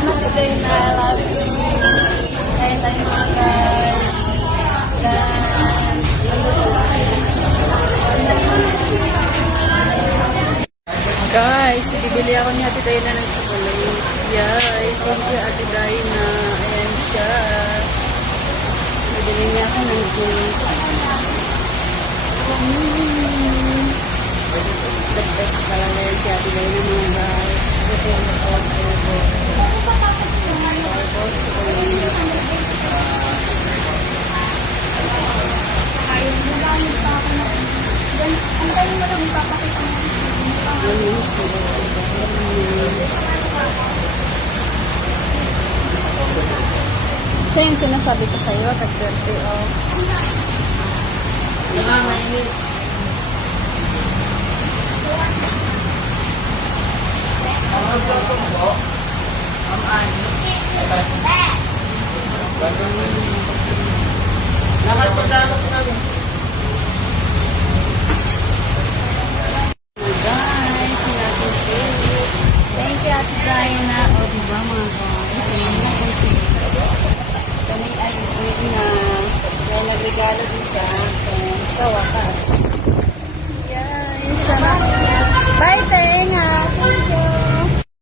Salamat po kayo na love you. Kaya tayo mga guys. Guys, bibili ako ni Ate Dayna ng chocolate. Yes, thank you Ate Dayna. Ayan siya. Bibili niya ako ng juice. The best talaga si Ate Dayna mga guys. Ito yung siya yung sinasabi ko sa'yo, tag-30 off. Thank you, Ate Dayna. O, diba mga guys? Kami ay uwi na. May nagregalo din sa akin. Sa wakas. Yes, salamat. Bye, Tenga. Thank you.